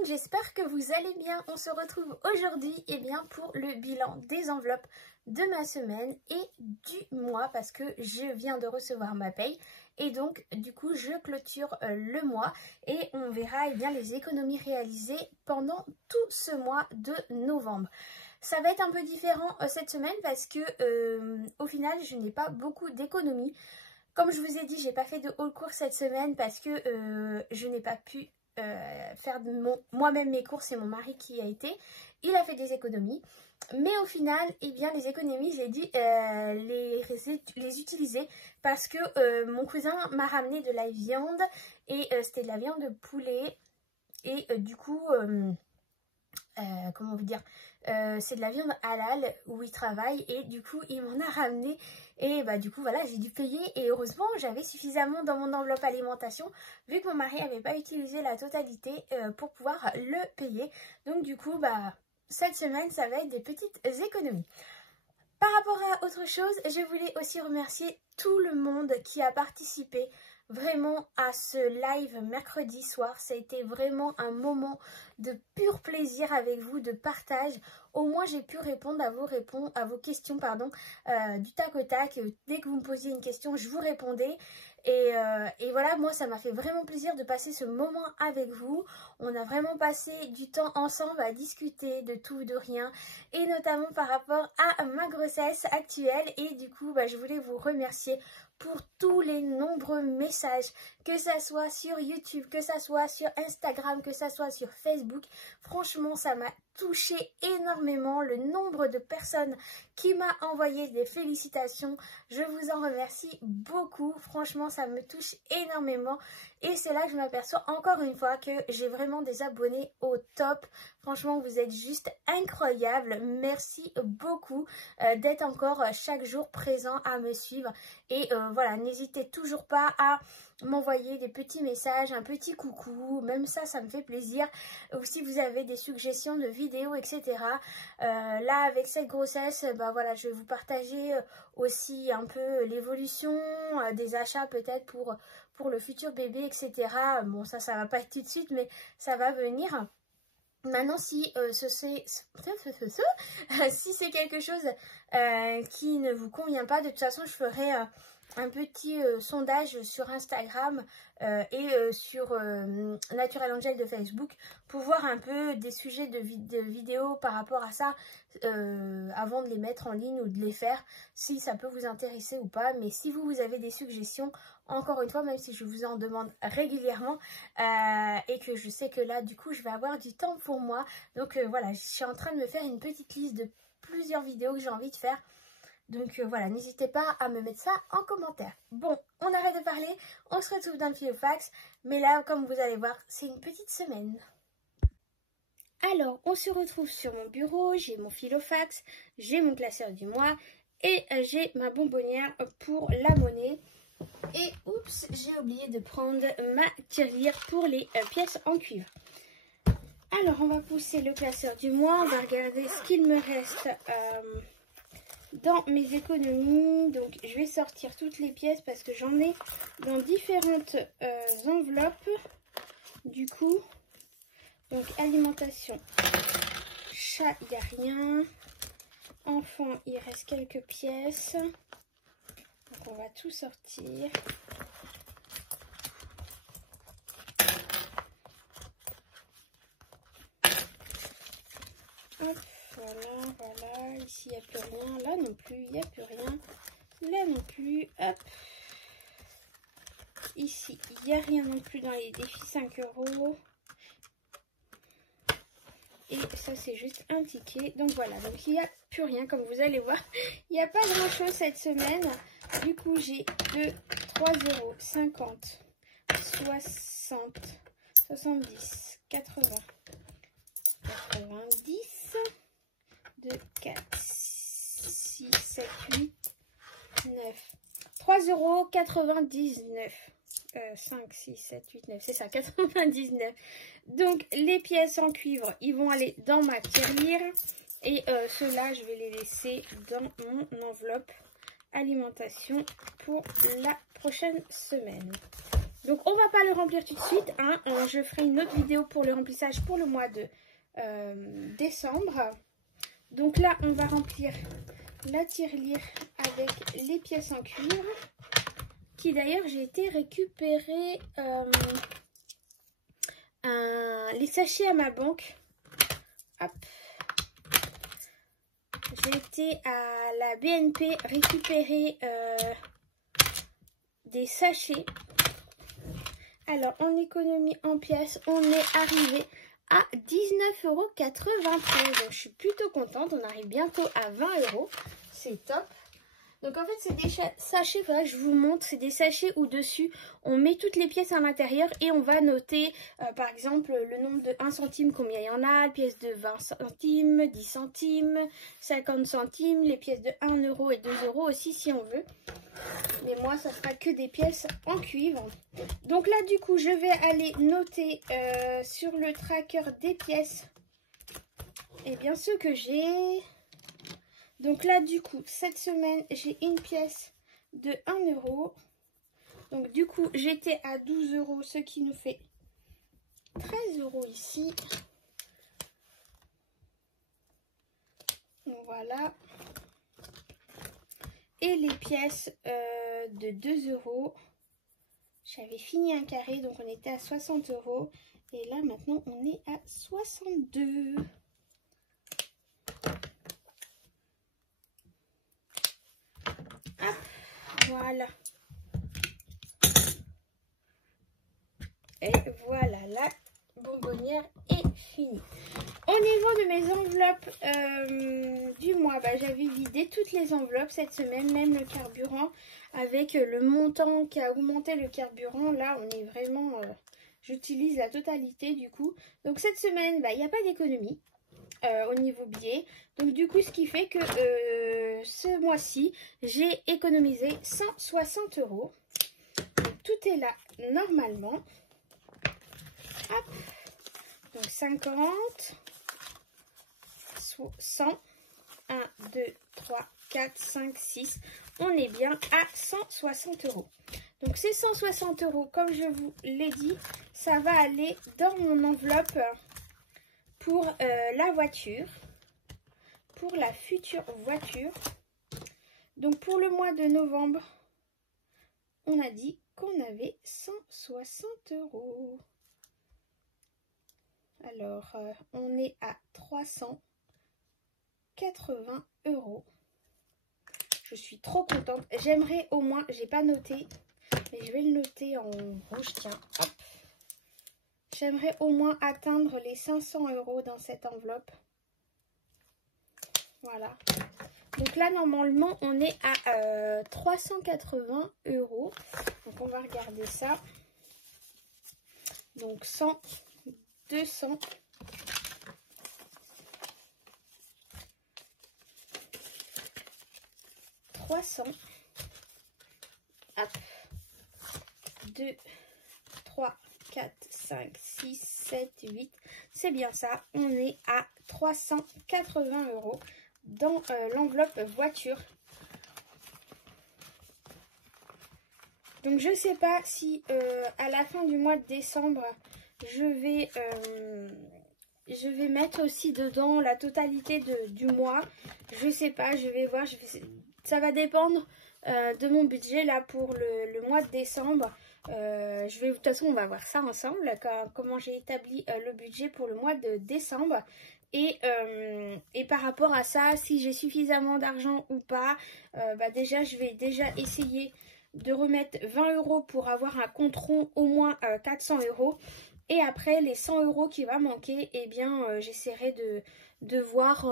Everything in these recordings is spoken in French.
monde, j'espère que vous allez bien. On se retrouve aujourd'hui pour le bilan des enveloppes de ma semaine et du mois parce que je viens de recevoir ma paye et donc du coup je clôture le mois et on verra les économies réalisées pendant tout ce mois de novembre. Ça va être un peu différent cette semaine parce que au final je n'ai pas beaucoup d'économies. Comme je vous ai dit, j'ai pas fait de haul course cette semaine parce que je n'ai pas pu faire moi-même mes courses, et mon mari qui a été. Il a fait des économies. Mais au final, les économies, j'ai dit les utiliser parce que mon cousin m'a ramené de la viande et c'était de la viande de poulet. Et du coup, comment vous dire, c'est de la viande halal où il travaille et du coup il m'en a ramené et du coup voilà, j'ai dû payer et heureusement j'avais suffisamment dans mon enveloppe alimentation vu que mon mari n'avait pas utilisé la totalité pour pouvoir le payer. Donc du coup cette semaine ça va être des petites économies. Par rapport à autre chose, je voulais aussi remercier tout le monde qui a participé vraiment à ce live mercredi soir. Ça a été vraiment un moment de pur plaisir avec vous, de partage. Au moins j'ai pu répondre à vos questions du tac au tac. Dès que vous me posiez une question, je vous répondais. Et voilà, moi ça m'a fait vraiment plaisir de passer ce moment avec vous. On a vraiment passé du temps ensemble à discuter de tout, de rien, et notamment par rapport à ma grossesse actuelle. Et du coup je voulais vous remercier pour tous les nombreux messages, que ça soit sur YouTube, que ça soit sur Instagram, que ça soit sur Facebook. Franchement, ça m'a touché énormément, le nombre de personnes qui m'a envoyé des félicitations. Je vous en remercie beaucoup. Franchement, ça me touche énormément. Et c'est là que je m'aperçois encore une fois que j'ai vraiment des abonnés au top. Franchement, vous êtes juste incroyables. Merci beaucoup d'être encore chaque jour présent à me suivre. Et voilà, n'hésitez toujours pas à m'envoyer des petits messages, un petit coucou, même ça me fait plaisir. Ou si vous avez des suggestions de vidéos, etc. Là, avec cette grossesse, voilà, je vais vous partager aussi un peu l'évolution des achats peut-être pour le futur bébé, etc. Bon, ça va pas être tout de suite, mais ça va venir. Maintenant, si c'est quelque chose qui ne vous convient pas, de toute façon, je ferai un petit sondage sur Instagram et sur Natural Angel de Facebook pour voir un peu des sujets de vidéos par rapport à ça avant de les mettre en ligne ou de les faire, si ça peut vous intéresser ou pas. Mais si vous avez des suggestions, encore une fois, même si je vous en demande régulièrement et que je sais que là du coup je vais avoir du temps pour moi, donc voilà, je suis en train de me faire une petite liste de plusieurs vidéos que j'ai envie de faire. Donc voilà, n'hésitez pas à me mettre ça en commentaire. Bon, on arrête de parler, on se retrouve dans le Filofax. Mais là, comme vous allez voir, c'est une petite semaine. Alors, on se retrouve sur mon bureau, j'ai mon Filofax, j'ai mon classeur du mois et j'ai ma bonbonnière pour la monnaie. Et oups, j'ai oublié de prendre ma tirelire pour les pièces en cuivre. Alors, on va pousser le classeur du mois, on va regarder ce qu'il me reste dans mes économies. Donc je vais sortir toutes les pièces parce que j'en ai dans différentes enveloppes. Du coup, donc alimentation, chat, il n'y a rien. Enfant, il reste quelques pièces. Donc on va tout sortir. Hop. Voilà, ici il n'y a plus rien, là non plus, il n'y a plus rien, là non plus, hop. Ici, il n'y a rien non plus dans les défis 5 €. Et ça, c'est juste un ticket. Donc voilà, donc il n'y a plus rien, comme vous allez voir. Il n'y a pas grand chose cette semaine. Du coup, j'ai 2, 3 €, 50, 60, 70, 80, 90. 2, 4, 6, 7, 8, 9, 3,99 €. 5, 6, 7, 8, 9, c'est ça, 99. Donc, les pièces en cuivre, ils vont aller dans ma tirelire. Et ceux-là, je vais les laisser dans mon enveloppe alimentation pour la prochaine semaine. Donc on va pas le remplir tout de suite, hein. Je ferai une autre vidéo pour le remplissage pour le mois de décembre. Donc là on va remplir la tirelire avec les pièces en cuivre, qui d'ailleurs j'ai été récupérer les sachets à ma banque. Hop. J'ai été à la BNP récupérer des sachets. Alors en économie en pièces, on est arrivé à 19,93 €. Donc je suis plutôt contente, on arrive bientôt à 20 €. C'est top. Donc en fait c'est des sachets, faudrait que je vous montre, c'est des sachets où dessus on met toutes les pièces à l'intérieur et on va noter par exemple le nombre de 1 centime, combien il y en a, les pièces de 20 centimes, 10 centimes, 50 centimes, les pièces de 1 € et 2 € aussi si on veut. Mais moi ça sera que des pièces en cuivre. Donc là du coup je vais aller noter sur le tracker des pièces, et bien ce que j'ai. Donc là, du coup, cette semaine, j'ai une pièce de 1 €. Donc du coup, j'étais à 12 €, ce qui nous fait 13 € ici. Donc voilà. Et les pièces de 2 €. J'avais fini un carré, donc on était à 60 €. Et là, maintenant, on est à 62 €. Hop, voilà. Et voilà, la bonbonnière est finie. Au niveau de mes enveloppes du mois, j'avais vidé toutes les enveloppes cette semaine, même le carburant, avec le montant qui a augmenté le carburant. Là, on est vraiment... j'utilise la totalité du coup. Donc cette semaine, il n'y a pas d'économie au niveau billet. Donc du coup, ce qui fait que ce mois-ci, j'ai économisé 160 €. Donc, tout est là normalement. Hop. Donc 50, 100, 1, 2, 3, 4, 5, 6. On est bien à 160 €. Donc ces 160 €, comme je vous l'ai dit, ça va aller dans mon enveloppe pour la voiture, pour la future voiture. Donc pour le mois de novembre, on a dit qu'on avait 160 €. Alors, on est à 380 €. Je suis trop contente. J'aimerais au moins, j'ai pas noté, mais je vais le noter en rouge, tiens. Hop. J'aimerais au moins atteindre les 500 € dans cette enveloppe. Voilà. Donc là, normalement, on est à 380 €. Donc, on va regarder ça. Donc, 100, 200, 300. Hop. 2, 3, 4, 5, 6, 7, 8. C'est bien ça. On est à 380 € dans l'enveloppe voiture. Donc je sais pas si à la fin du mois de décembre je vais mettre aussi dedans la totalité du mois. Je sais pas, je vais voir. Ça va dépendre de mon budget là pour le mois de décembre. De toute façon on va voir ça ensemble, comment j'ai établi le budget pour le mois de décembre. Et par rapport à ça, si j'ai suffisamment d'argent ou pas, déjà je vais essayer de remettre 20 € pour avoir un compte rond au moins 400 €. Et après les 100 € qui va manquer, eh bien j'essaierai de voir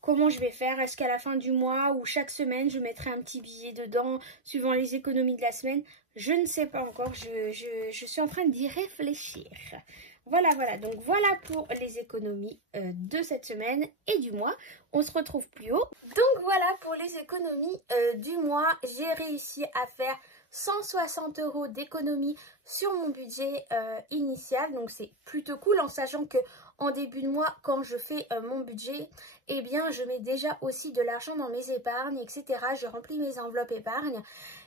comment je vais faire. Est-ce qu'à la fin du mois ou chaque semaine je mettrai un petit billet dedans suivant les économies de la semaine? Je ne sais pas encore, je suis en train d'y réfléchir. Voilà, donc voilà pour les économies de cette semaine et du mois. On se retrouve plus haut. Donc voilà pour les économies du mois. J'ai réussi à faire 160 € d'économie sur mon budget initial. Donc c'est plutôt cool en sachant que en début de mois, quand je fais mon budget, eh bien je mets déjà aussi de l'argent dans mes épargnes, etc. Je remplis mes enveloppes épargnes.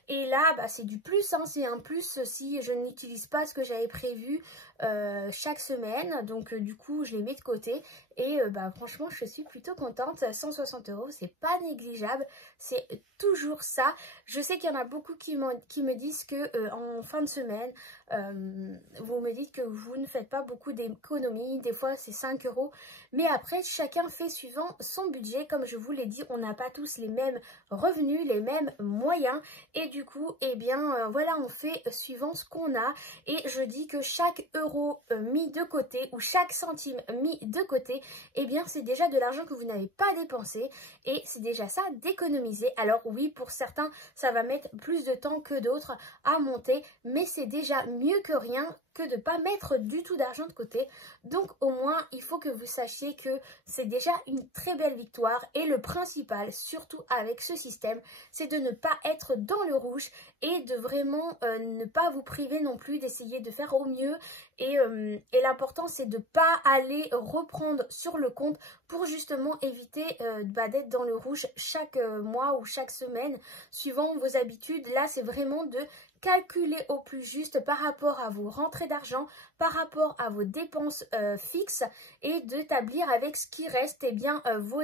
Et là, bah, c'est du plus, hein, c'est un plus si je n'utilise pas ce que j'avais prévu chaque semaine. Donc du coup, je les mets de côté. Et bah, franchement, je suis plutôt contente. 160 €, c'est pas négligeable. C'est toujours ça. Je sais qu'il y en a beaucoup qui me disent que en fin de semaine, vous me dites que vous ne faites pas beaucoup d'économies. Des fois, c'est 5 €. Mais après, chacun fait suivant son budget. Comme je vous l'ai dit, on n'a pas tous les mêmes revenus, les mêmes moyens. Et du coup, eh bien, voilà, on fait suivant ce qu'on a. Et je dis que chaque euro mis de côté ou chaque centime mis de côté, eh bien, c'est déjà de l'argent que vous n'avez pas dépensé. Et c'est déjà ça d'économiser. Alors oui, pour certains, ça va mettre plus de temps que d'autres à monter. Mais c'est déjà mieux que rien que de ne pas mettre du tout d'argent de côté. Donc au moins, il faut que vous sachiez que c'est déjà une très belle victoire. Et le principal, surtout avec ce système, c'est de ne pas être dans le rouge et de vraiment ne pas vous priver non plus d'essayer de faire au mieux. Et l'important, c'est de ne pas aller reprendre sur le compte pour justement éviter d'être dans le rouge chaque mois ou chaque semaine, suivant vos habitudes. Là, c'est vraiment de calculer au plus juste par rapport à vos rentrées d'argent, par rapport à vos dépenses fixes et d'établir avec ce qui reste eh bien, vos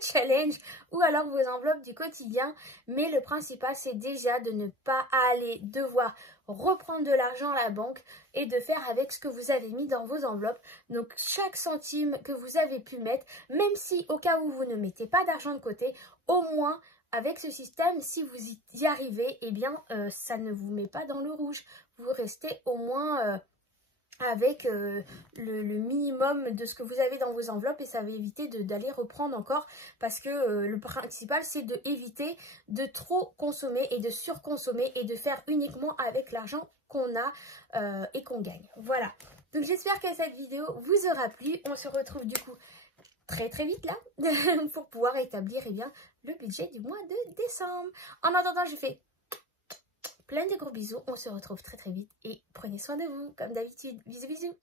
challenges ou alors vos enveloppes du quotidien. Mais le principal, c'est déjà de ne pas aller devoir reprendre de l'argent à la banque et de faire avec ce que vous avez mis dans vos enveloppes. Donc chaque centime que vous avez pu mettre, même si au cas où vous ne mettez pas d'argent de côté, au moins avec ce système, si vous y arrivez, eh bien, ça ne vous met pas dans le rouge. Vous restez au moins avec le minimum de ce que vous avez dans vos enveloppes et ça va éviter d'aller reprendre encore parce que le principal, c'est d'éviter de trop consommer et de surconsommer et de faire uniquement avec l'argent qu'on a et qu'on gagne. Voilà. Donc, j'espère que cette vidéo vous aura plu. On se retrouve du coup très vite là pour pouvoir établir eh bien, le budget du mois de décembre. En attendant, je fais plein de gros bisous. On se retrouve très vite et prenez soin de vous comme d'habitude. Bisous bisous.